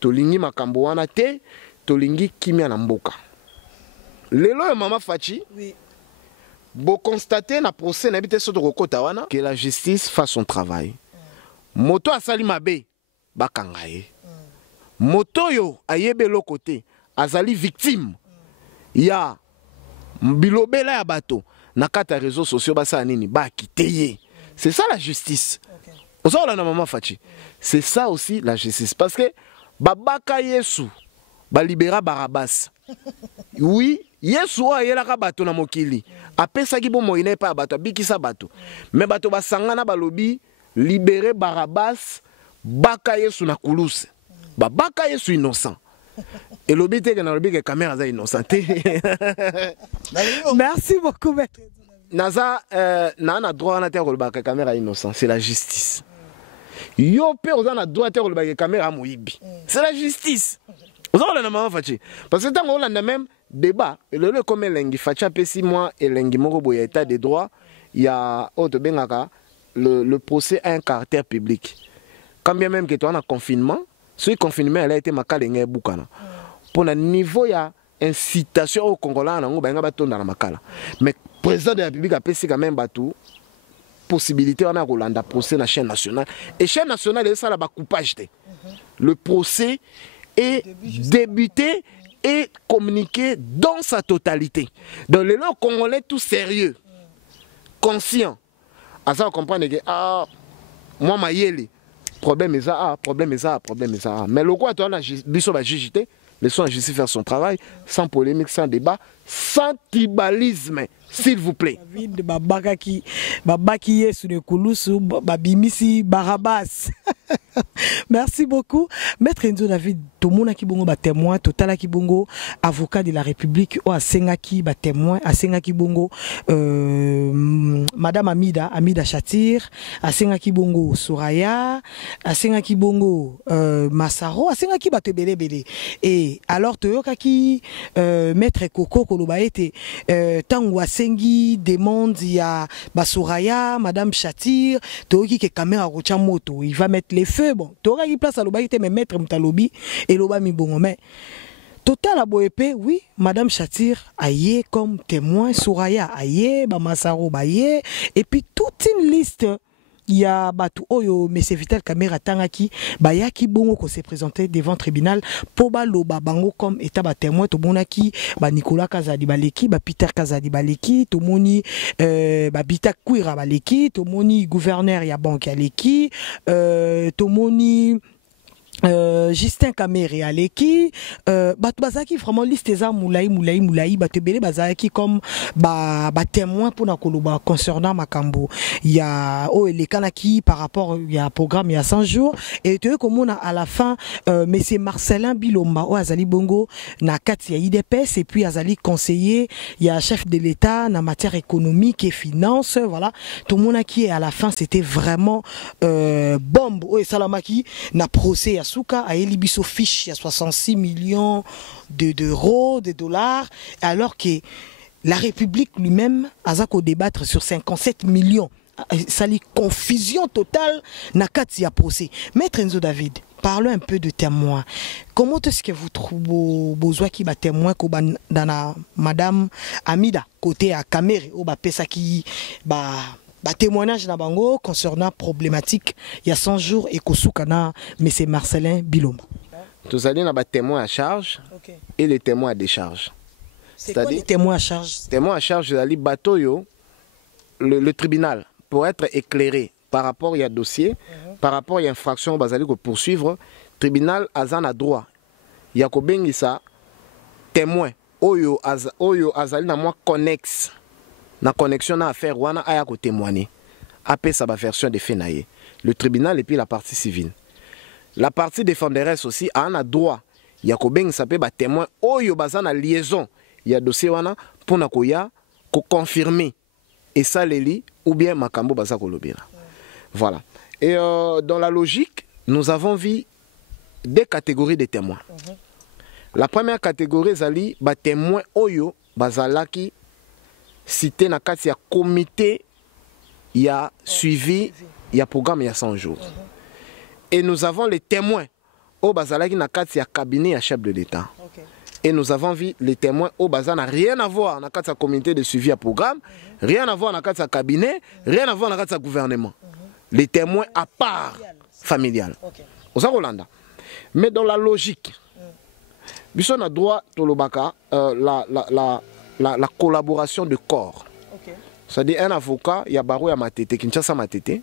Tolingi makambo wana te, tolingi kimia na mboka. Lelo mama Fachi, oui. Bon constater na procès n'habite sur Rokotawana que la justice fasse son travail. Moto asali mabe bakangaye. Moto yo ayebe lo côté azali victime. Ya bilobela ya bato na kata réseaux sociaux basa nini ba kiteye. C'est ça la justice. Ozola na maman Fachi. C'est ça aussi la justice parce que babaka Yesu ba libéra Barabbas. Oui, Yesu ayelaka bato na mokili. Apesaki bo moine pa bato bikisa bato. Mais bato basangana balobi libérer Barabbas baka Yesu na kuluse. Ba baka Yesu innocent. Et lobi te que na lobi que caméra za innocent. Merci beaucoup maître. Naza na droit na terre ba caméra innocent, c'est la justice. Yo pe ozana droit terre ba caméra moyibi. C'est la justice. Ozala na maman Fachi. Parce que tant on a même débat, le comme lengi Fachi pesi moi et lengi moko boya état de droit, il y a autre bengaka le procès a un caractère public. Quand bien même que toi en confinement, ce confinement elle a été makala ngé bukana. Pour le niveau ya incitation au Congolais na ngo benga batonda na makala. Mais président de la République a pesi quand même batou possibilité on a Rolanda procès na chaîne nationale et chaîne nationale est ça la ba coupage. Le procès est débuté et communiqué dans sa totalité. Donc les gens congolais tout sérieux, conscient, à ça on comprend que moi ma yeli, problème est ça, problème est ça, problème est ça. Mais le quoi toi on a biso ba jugité, laissons la justice faire son travail sans polémique, sans débat, sans tribalisme, s'il vous plaît. Babaki Yesu de Kouloussou, babimisi Barabbas. Merci beaucoup. Maître Enzo David, tout le monde qui bongo ba témoin, total qui bongo avocat de la République ou Asengaki ba témoin, Asengaki bongo Madame Amida Chatir, Asengaki bongo Soraya, Asengaki bongo Massaro, Asengaki ba tebele bele. Et alors toyoka qui Maître Koko koloba ete tango Asengi demande ya ba Soraya, Madame Chatir, toyoki ke caméra rocha moto, il va mettre les feux. Bon, tu auras une place à l'obéité, mais maître Mtalobi et l'oba mi bon. Mais total à Boépé, oui, Madame Chatir aïe comme témoin, Soraya aïe, Bamassaro aïe, et puis toute une liste. Il y a Batou Oyo, mais c'est Vital Kamera Tangaki, Bayaki Bongo qui s'est présenté devant le tribunal, Pobalo Babango comme état témoin, Tomonaki, Nicolas Kazadi Baleki, Peter Kazadi Baleki, Tomoni, Bita Kouira Baleki, Tomoni gouverneur Yabanki Aleki, Tomoni. Justin Kamere Aleki bazaki vraiment liste eza moulaï batebele bazaki comme témoin pour na koloba concernant makambo il y a elekanaki par rapport il y a programme il y a 100 jours et tu comme à la fin monsieur Marcelin Bilomba azali bongo na kati ya IDPS et puis azali conseiller il y a chef de l'État na matière économique et finance voilà tout le monde qui à la fin c'était vraiment bombe salamaki na procès à Souka a Elibiso fiche il y a 66 millions d'euros, de dollars, alors que la République lui-même a débattre sur 57 millions. Ça lit confusion totale na kati ya procès. Maître Enzo David, parlons un peu de témoins. Comment est-ce que vous trouvez besoin qui va témoin dans Madame Amida côté à Kamere ou pesa qui témoignage na bango concernant problématique il y a 100 jours et Kosukana monsieur Marcelin Bilomba. Tous allez na témoins à charge et les témoins à décharge. C'est quoi les témoins à charge? Témoins à charge ali batoyo le tribunal pour être éclairé par rapport à dossier, par rapport à infraction bazali ko poursuivre, tribunal azana droit. Ya ko bengisa témoin oyo azali na moi connexe. Na connexion à affaire wana aya ko témoigner après sa version de fait naie le tribunal et puis la partie civile la partie défenderesse aussi a un droit ya ko beng sa pe ba témoin oyo bazana liaison ya dossier wana pour na ko ya ko confirmer et ça leli ou bien makambo baza ko lobira voilà et dans la logique nous avons vu deux catégories de témoins la première catégorie zali ba témoin oyo bazalaki cité na kati ya comité il y a suivi il y a programme il y a 100 jours et nous avons les témoins au bazalaki na kati ya cabinet à chef de l'État et nous avons vu les témoins au bazar n'a rien à voir na kati ya comité de suivi à programme rien à voir na kati ya cabinet rien à voir na kati ya gouvernement les témoins à part familial aux Rolanda mais dans la logique biso na droit tolobaka la collaboration de corps. C'est-à-dire un avocat, il y a Barreau à Matete, Kinshasa Matete.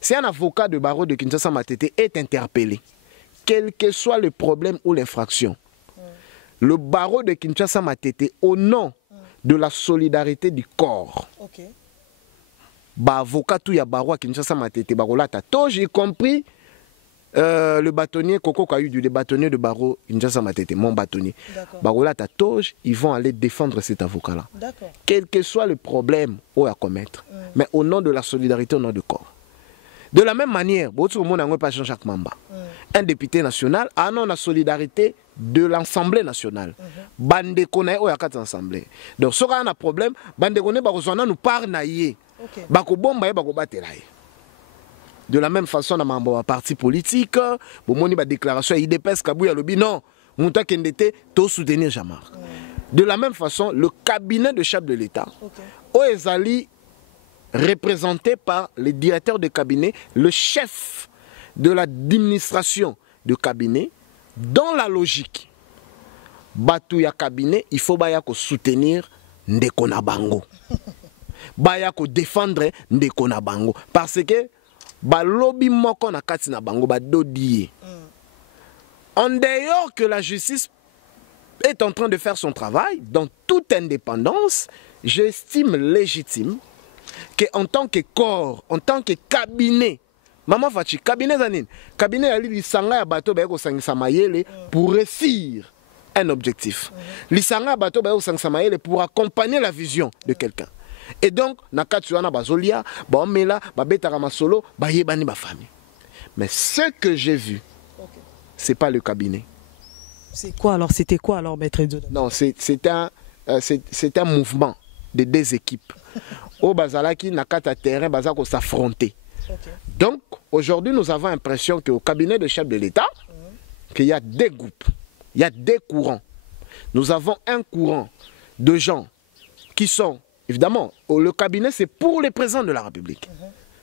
Si un avocat de Barreau de Kinshasa Matete est interpellé, quel que soit le problème ou l'infraction, le Barreau de Kinshasa Matete, au nom de la solidarité du corps, avocat tout y a Barreau à Kinshasa Matete, Barola Tato, j'ai compris. Le bâtonnier Coco Kayudu, le bâtonnier de Barreau, Kinshasa Matete, mon bâtonnier. Barola Tatoge, ils vont aller défendre cet avocat-là. Quel que soit le problème à commettre, mais au nom de la solidarité, au nom du corps. De la même manière, Jean-Jacques Mamba, un député national, a non la solidarité de l'Assemblée nationale. Bande Konae ou Yakat Assemblée. Donc, si on a un problème, Bande Konae, nous parle naïe. Bako bomba bako batelaye. De la même façon, dans un parti politique, bon, il déclaration IDPS Kabouya Lobi, non, Mouta Kendete, tout soutenir Jamar. De la même façon, le cabinet de chef de l'État, Oezali, représenté par le directeur de cabinet, le chef de l'administration de cabinet, dans la logique, Batouya cabinet, il faut soutenir Ndekona Bango. Bayako défendre Ndekona Bango. Parce que balobi moko na kati na bango ba dodie. En dehors que la justice est en train de faire son travail dans toute indépendance, j'estime légitime que en tant que corps, en tant que cabinet, maman Fachi, cabinet zanine, cabinet ali lisanga ya bato ba ko sangisa mayele pour réussir un objectif. Lisanga bato ba ko sangisa mayele pour accompagner la vision de quelqu'un. Et donc, nakatsuana bazolia, baomela, babetara masolo, bayebani ba famille. Mais ce que j'ai vu, c'est pas le cabinet. C'est quoi alors? C'était quoi alors, maître Edo? Non, c'est un mouvement de deux équipes. Au Bazalaki, nakata terrain, bazako s'affronter. Donc, aujourd'hui, nous avons l'impression qu'au cabinet de chef de l'État, qu'il y a deux groupes, il y a deux courants. Nous avons un courant de gens qui sont évidemment, le cabinet, c'est pour les présidents de la République.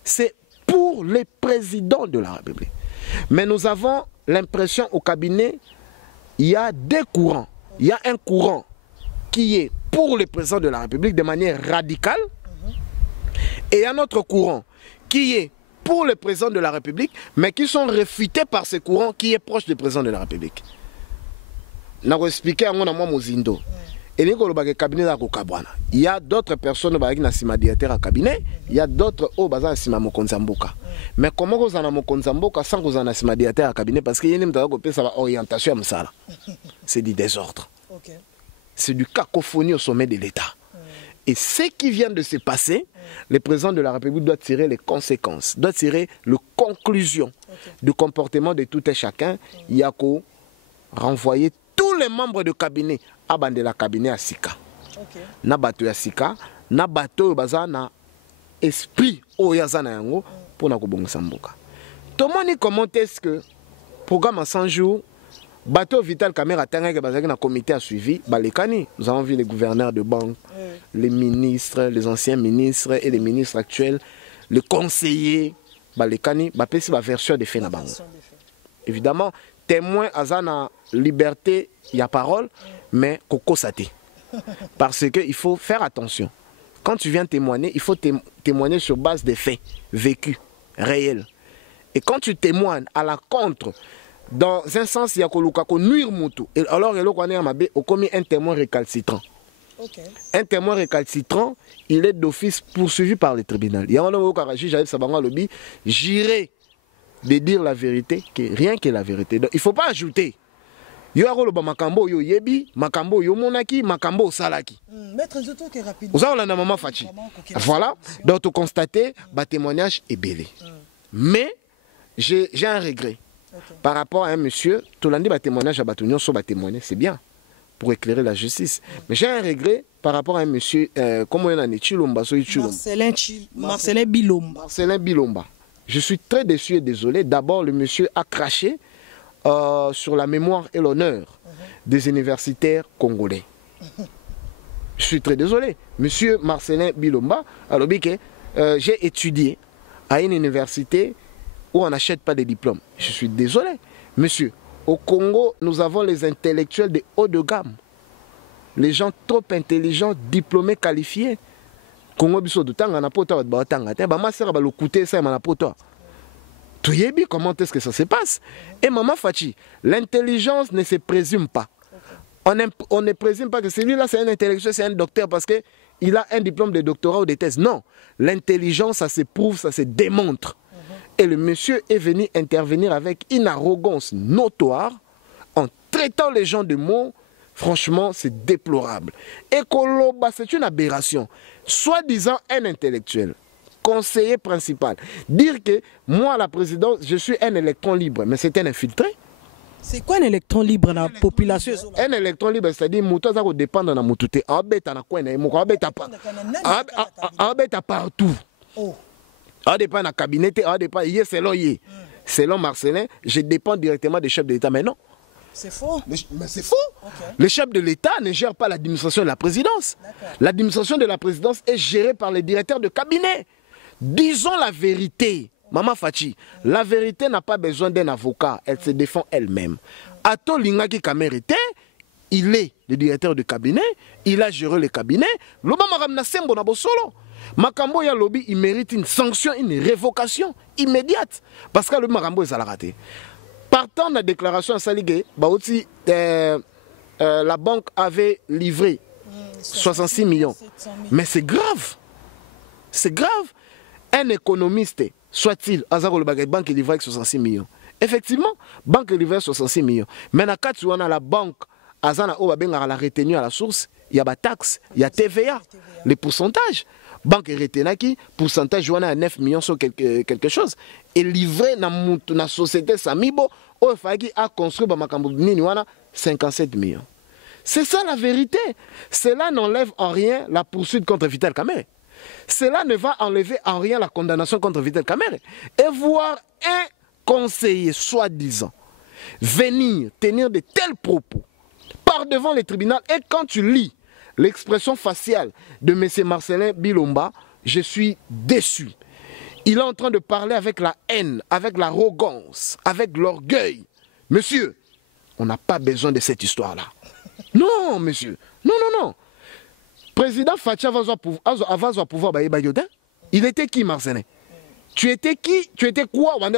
C'est pour les présidents de la République. Mais nous avons l'impression au cabinet, il y a deux courants. Il y a un courant qui est pour les présidents de la République de manière radicale. Et il y a un autre courant qui est pour le président de la République, mais qui sont réfutés par ce courant qui est proche du président de la République. Je vais expliquer à moi Mozindo. Il y a d'autres personnes qui sont directeur à cabinet, il y a d'autres qui sont Mokonzamboka. Mais comment vous avez Mokonzamboka sans que vous ayez directeur à cabinet? Parce qu'il y a une orientation à ça. C'est du désordre. C'est du cacophonie au sommet de l'État. Et ce qui vient de se passer, le président de la République doit tirer les conséquences, doit tirer les conclusions du comportement de tout et chacun. Il y a qu'à renvoyer tous les membres du cabinet à la cabinet à Sika. Na bateau à Sika, na bateau baza na esprit au yazana yango pour na kobongisa mboka. Tout le monde commente est-ce que programme à 100 jours bateau Vital Caméra tanga que bazaki na comité a suivi balekani. Nous avons vu les gouverneurs de banque, les ministres, les anciens ministres et les ministres actuels, les conseillers balekani ba pesi ba version de fait na bango. Évidemment, témoin azana liberté il y a parole mais koko sate. Parce que il faut faire attention. Quand tu viens témoigner, il faut témoigner sur base des faits vécus, réels. Et quand tu témoignes à la contre, dans un sens, il y a que nuire mutu. Alors, il a commis un témoin récalcitrant. Un témoin récalcitrant, il est d'office poursuivi par le tribunal. Il y a un juge j'irai de dire la vérité, que rien que la vérité. Donc, il ne faut pas ajouter. Il y a un makambo yo yebi, makambo yo monaki, makambo salaki. Maître Zoto qui est rapide. Vous avez la maman Fachi. Voilà, donc vous constatez, le témoignage est belé. Mais j'ai un regret. Par rapport à un monsieur, tout le monde dit témoignage à Batunion, soit témoigner, c'est bien pour éclairer la justice. Mais j'ai un regret par rapport à un monsieur, comment il y en a Chilomba, Marcelin Bilomba. Marcelin Bilomba. Je suis très déçu et désolé. D'abord, le monsieur a craché sur la mémoire et l'honneur des universitaires congolais. Je suis très désolé. Monsieur Marcelin Bilomba, alors j'ai étudié à une université où on n'achète pas de diplômes. Je suis désolé. Monsieur, au Congo, nous avons les intellectuels de haut de gamme. Les gens trop intelligents, diplômés, qualifiés. Congo biso du tanga na poto ba tanga. Ba ma sera ba le coûter ça na poto. Tu sais bien comment est-ce que ça se passe. Et maman Fachi, l'intelligence ne se présume pas. On ne présume pas que celui-là c'est un intellectuel, c'est un docteur parce qu'il a un diplôme de doctorat ou de thèse. Non, l'intelligence ça se prouve, ça se démontre. Et le monsieur est venu intervenir avec une arrogance notoire en traitant les gens de mots. Franchement, c'est déplorable. Et Koloba, c'est une aberration. Soi-disant un intellectuel, conseiller principal, dire que moi, la présidence, je suis un électron libre, mais c'est un infiltré. C'est quoi un électron libre dans la population? Un électron libre, c'est-à-dire que ça dépend de la moutouté. Partout. Ça dépend de la cabinet, selon Marcelin, je dépends directement des chefs de l'État. Mais non. C'est faux. Mais c'est faux. Le chef de l'État ne gère pas l'administration de la présidence. L'administration de la présidence est gérée par les directeurs de cabinet. Disons la vérité. Maman Fachi, la vérité n'a pas besoin d'un avocat. Elle se défend elle-même. Ato Lingaki Kamerete, il est le directeur de cabinet. Il a géré le cabinet. L'Obama Ramna Sembo na Bosolo. Makambo ya lobby, il mérite une sanction, une révocation immédiate. Parce que le Makambo est à la raté. Partant de la déclaration à Saligé, la banque avait livré 66 millions. Mais c'est grave. C'est grave. Un économiste, soit-il, la banque est livrée avec 66 millions. Effectivement, la banque est livrée avec 66 millions. Mais quand tu as la banque, la retenue à la source, il y a des taxes, il y a TVA, les pourcentages. Banque est retenue qui, pourcentage, on a 9 millions sur quelque chose. Et livré dans la société Samibo, il a construit 57 millions. C'est ça la vérité. Cela n'enlève en rien la poursuite contre Vital Kamerhe. Cela ne va enlever en rien la condamnation contre Vital Kamerhe. Et voir un conseiller soi-disant venir tenir de tels propos par devant les tribunaux, et quand tu lis l'expression faciale de M. Marcelin Bilomba, je suis déçu. Il est en train de parler avec la haine, avec l'arrogance, avec l'orgueil. Monsieur, on n'a pas besoin de cette histoire-là. Non, monsieur. Non, non, non. Président Fachi avant de pouvoir, il était qui, Marcelin? Tu étais qui? Tu étais quoi? Il ne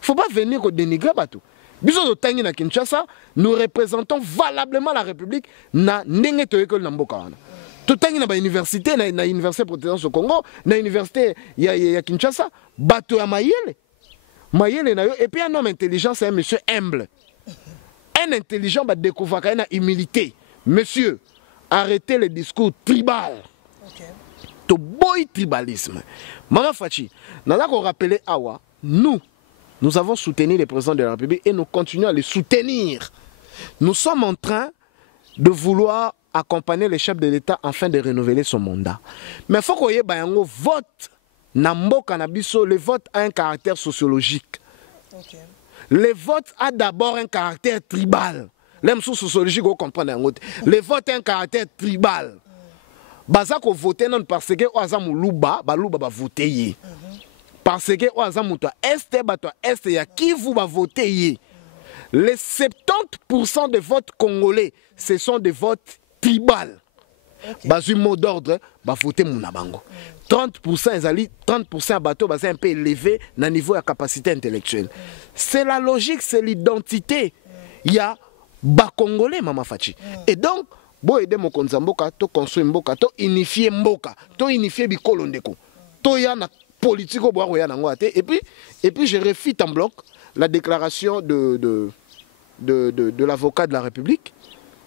faut pas venir dénigrer bateau. Biso tangi na Kinshasa, nous représentons valablement la République na ndenge to école na mboka wana. To tangi na ba université na université protection au Congo, na université ya Kinshasa, bateau ya mayele. Mayele na yo et puis un homme intelligent c'est un monsieur humble. Un intelligent va découvrir une humilité. Monsieur, arrêtez le discours tribal. To boy tribalisme. Maman Fachi, nous avons rappelé Awa, nous avons soutenu le président de la République et nous continuons à le soutenir. Nous sommes en train de vouloir accompagner le chef de l'État afin de renouveler son mandat. Mais il faut qu'on y ait un vote. Le vote a un caractère sociologique. Le vote a d'abord un caractère tribal. L'homme sociologique, vous comprenez. Le vote a un caractère tribal. Bazako voter non parce que oazamu luba va voter. Parce que oazamu to est ya qui vous va voter. Les 70% des votes congolais, ce sont des votes tribal. Bazu mot d'ordre, va voter Mounabango. 30% 30% à bateau, c'est un peu élevé dans le niveau de capacité intellectuelle. C'est la logique, c'est l'identité. Il y a bas congolais, Maman Fachi. Et donc, bo aider mon konzamboka, to construire mboka, to unifier mboka, to unifier bikolo ndeko. To ya na politico boire ya nango ate. Et puis je refute en bloc la déclaration de l'avocat de la République,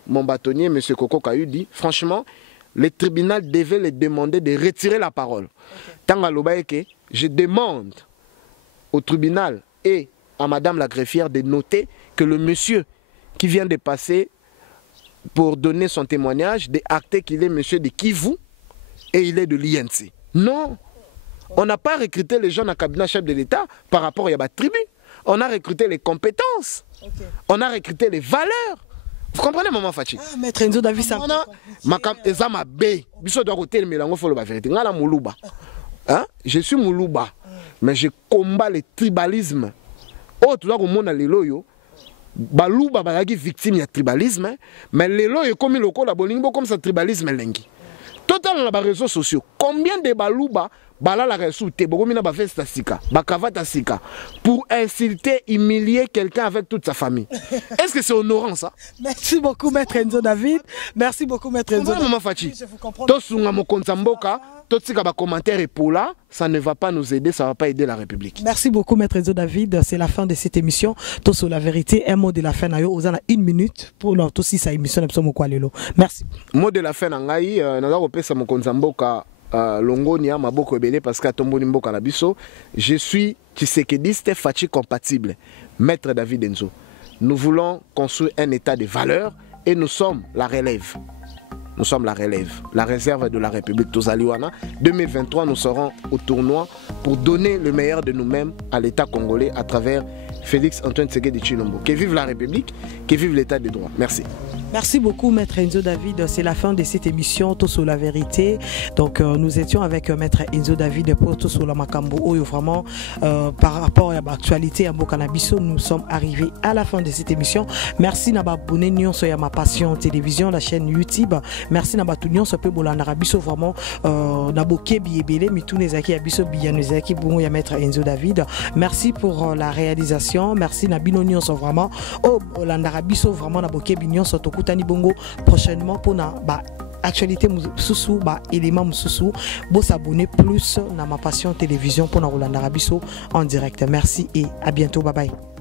mon bâtonnier, M. Koko Kayu, dit franchement, le tribunal devait les demander de retirer la parole. Tant à l'obaïke, je demande au tribunal et à Madame la greffière de noter que le monsieur qui vient de passer pour donner son témoignage, d'acter qu'il est monsieur de Kivu et il est de l'INC. Non, on n'a pas recruté les gens dans le cabinet chef de l'État par rapport à la tribu. On a recruté les compétences, on a recruté les valeurs. Vous comprenez, Maman Fachi? Ah, Maître Enzo David, ça je suis Moulouba, mais je combats le tribalisme. Oh, tu dois comprendre les loyaux. Balouba balagi victime du tribalisme, mais les loyaux comme le col bolingo comme ça tribalisme lengi. Total dans les réseaux sociaux, combien de balouba bala la ressoute bogomina ba festa sika, ba kavata sika pour insulter, humilier quelqu'un avec toute sa famille. Est-ce que c'est honorant ça? Merci beaucoup Maître Enzo David. Merci beaucoup Maître Enzo. Maman Fachi. Tosunga mo konzamboka, totsika ba commentaire et pour là, ça ne va pas nous aider, ça ne va pas aider la République. Merci beaucoup Maître Enzo David, c'est la fin de cette émission. Tosso la vérité, un mot de la fin na yo, osana 1 minute pour notre aussi sa émission na psomo kwa lelo. Merci. Mot de la fin na ngai na ko pesa mo konzamboka Longonia maboko ebele parce que tomboni mboka na biso, je suis tshisekediste Fachi compatible. Maître David Enzo. Nous voulons construire un état de valeurs et nous sommes la relève. Nous sommes la relève, la réserve de la République Tozaliwana. 2023, nous serons au tournoi pour donner le meilleur de nous-mêmes à l'État congolais à travers Félix Antoine Tshisekedi Tshilombo. Que vive la République, que vive l'État de droit. Merci. Merci beaucoup Maître Enzo David, c'est la fin de cette émission Tous sur la vérité. Donc nous étions avec Maître Enzo David pour Tous sur la Makambo. Vraiment par rapport à l'actualité à Bokanabiso, nous sommes arrivés à la fin de cette émission. Merci Naba Bounenyon sur Ma Passion Télévision, la chaîne YouTube. Merci Naba Tounion sur Bolandarabiso vraiment Naboke Biebele Mitunezaki Abiso Biyanezaki Boun ya Maître Enzo David. Merci pour la réalisation. Merci Nabinonion sur vraiment Bolandarabiso vraiment Naboke Bignon sur Tani Bongo prochainement pour na actualité mususu élément mususu bo s'abonner plus na Ma Passion Télévision pour na Rolanda Rabiso en direct. Merci et à bientôt, bye bye.